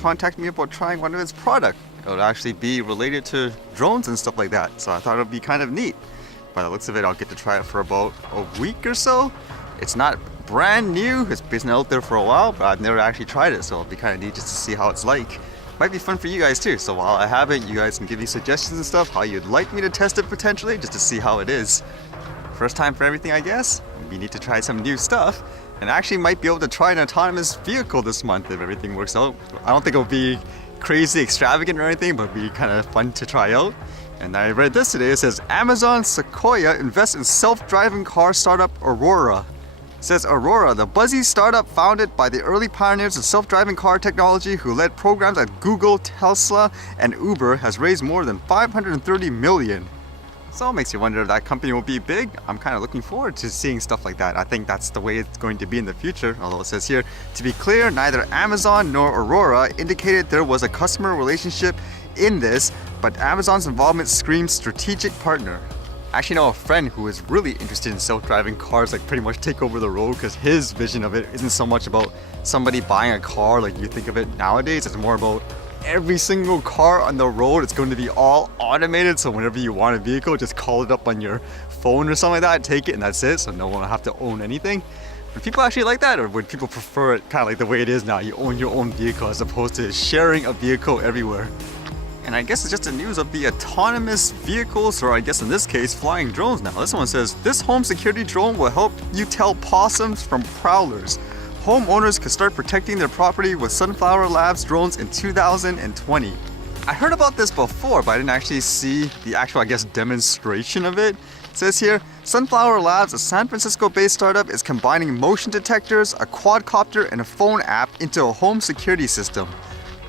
contacted me about trying one of his product. It would actually be related to drones and stuff like that, so I thought it would be kind of neat. By the looks of it, I'll get to try it for about a week or so. It's not brand new, it's been out there for a while, but I've never actually tried it, so it'll be kind of neat just to see how it's like. Might be fun for you guys too, so while I have it, you guys can give me suggestions and stuff, how you'd like me to test it potentially, just to see how it is. First time for everything, I guess. We need to try some new stuff, and I actually might be able to try an autonomous vehicle this month if everything works out. I don't think it'll be crazy extravagant or anything, but it'll be kind of fun to try out. And I read this today, it says Amazon Sequoia invests in self-driving car startup Aurora. It says Aurora, the buzzy startup founded by the early pioneers of self-driving car technology who led programs at Google, Tesla, and Uber, has raised more than $530 million. So it makes you wonder if that company will be big. I'm kind of looking forward to seeing stuff like that. I think that's the way it's going to be in the future. Although it says here, to be clear, neither Amazon nor Aurora indicated there was a customer relationship in this, but Amazon's involvement screams strategic partner. I actually know a friend who is really interested in self-driving cars, like pretty much take over the road, because his vision of it isn't so much about somebody buying a car like you think of it nowadays. It's more about every single car on the road, it's going to be all automated, so whenever you want a vehicle, just call it up on your phone or something like that, take it, and that's it, so no one will have to own anything. Would people actually like that, or would people prefer it kind of like the way it is now? You own your own vehicle as opposed to sharing a vehicle everywhere. And I guess it's just the news of the autonomous vehicles, or I guess in this case, flying drones now. This one says, this home security drone will help you tell possums from prowlers. Homeowners could start protecting their property with Sunflower Labs drones in 2020. I heard about this before, but I didn't actually see the actual, I guess, demonstration of it. It says here, Sunflower Labs, a San Francisco-based startup, is combining motion detectors, a quadcopter, and a phone app into a home security system.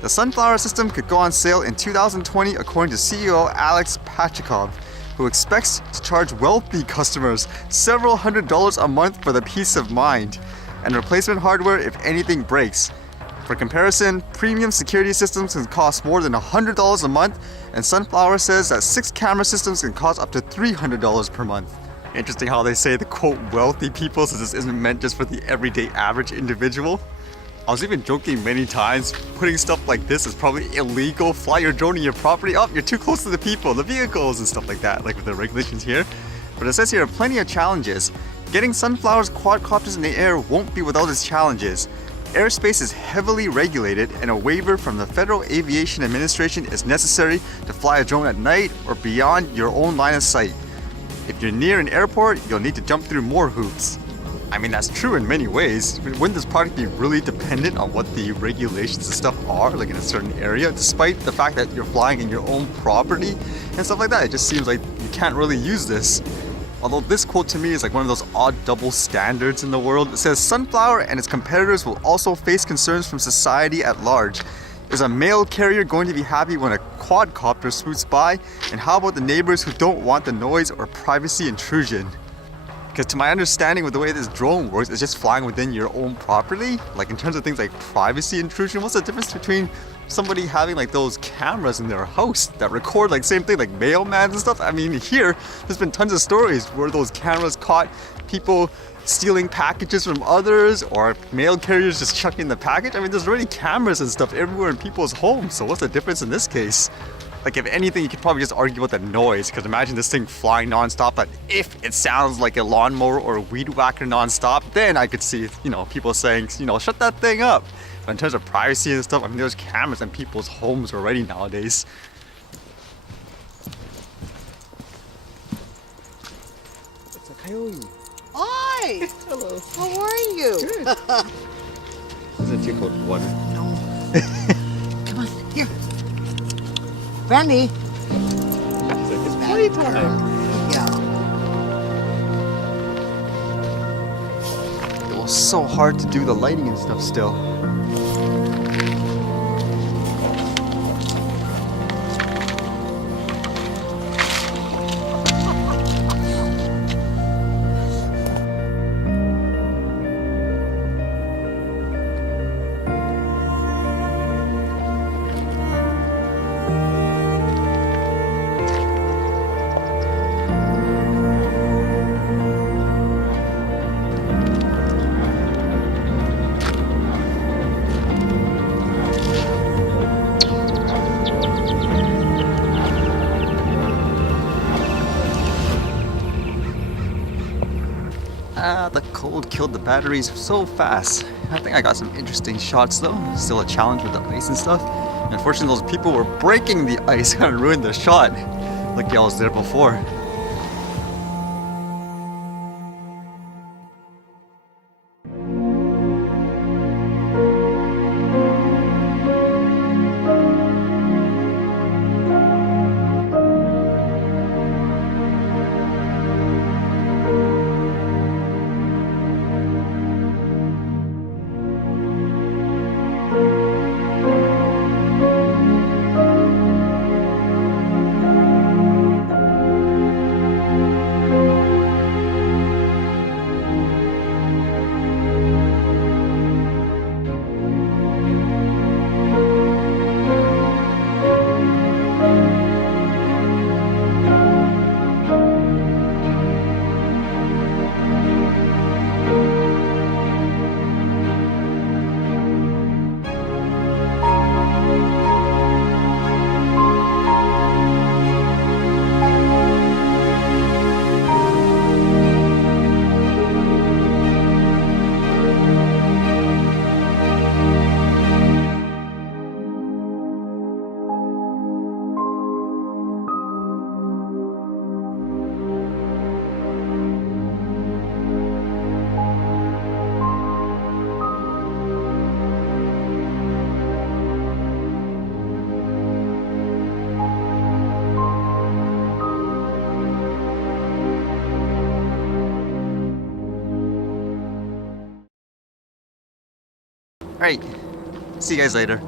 The Sunflower system could go on sale in 2020, according to CEO Alex Pachikov, who expects to charge wealthy customers several $100s a month for the peace of mind, and replacement hardware if anything breaks. For comparison, premium security systems can cost more than $100 a month, and Sunflower says that 6 camera systems can cost up to $300 per month. Interesting how they say the quote wealthy people, since this isn't meant just for the everyday average individual. I was even joking many times, putting stuff like this is probably illegal. Fly your drone in your property, oh, you're too close to the people, the vehicles and stuff like that, like with the regulations here. But it says here, plenty of challenges. Getting Sunflower's quadcopters in the air won't be without its challenges. Airspace is heavily regulated, and a waiver from the Federal Aviation Administration is necessary to fly a drone at night or beyond your own line of sight. If you're near an airport, you'll need to jump through more hoops. I mean, that's true in many ways. Wouldn't this product be really dependent on what the regulations and stuff are, like in a certain area, despite the fact that you're flying in your own property and stuff like that? It just seems like you can't really use this. Although this quote to me is like one of those odd double standards in the world. It says, Sunflower and its competitors will also face concerns from society at large. Is a mail carrier going to be happy when a quadcopter swoops by? And how about the neighbors who don't want the noise or privacy intrusion? Because to my understanding with the way this drone works, it's just flying within your own property. Like in terms of things like privacy intrusion, what's the difference between somebody having like those cameras in their house that record like same thing like mailmans and stuff? I mean, here, there's been tons of stories where those cameras caught people stealing packages from others, or mail carriers just chucking the package. I mean, there's already cameras and stuff everywhere in people's homes, so what's the difference in this case? Like, if anything, you could probably just argue about the noise, because imagine this thing flying non-stop, but if it sounds like a lawnmower or a weed whacker non-stop, then I could see, people saying, shut that thing up. But in terms of privacy and stuff, I mean, there's cameras in people's homes already nowadays. It's a coyote. Hi! Hello. How are you? Good. Isn't it too cold for water? No. Come on, here. Brandy. She's like, it's playtime. Yeah. It was so hard to do the lighting and stuff still. The cold killed the batteries so fast. I think I got some interesting shots though. Still a challenge with the ice and stuff. Unfortunately, those people were breaking the ice, kind of ruined the shot. Lucky I was there before. Alright, see you guys later.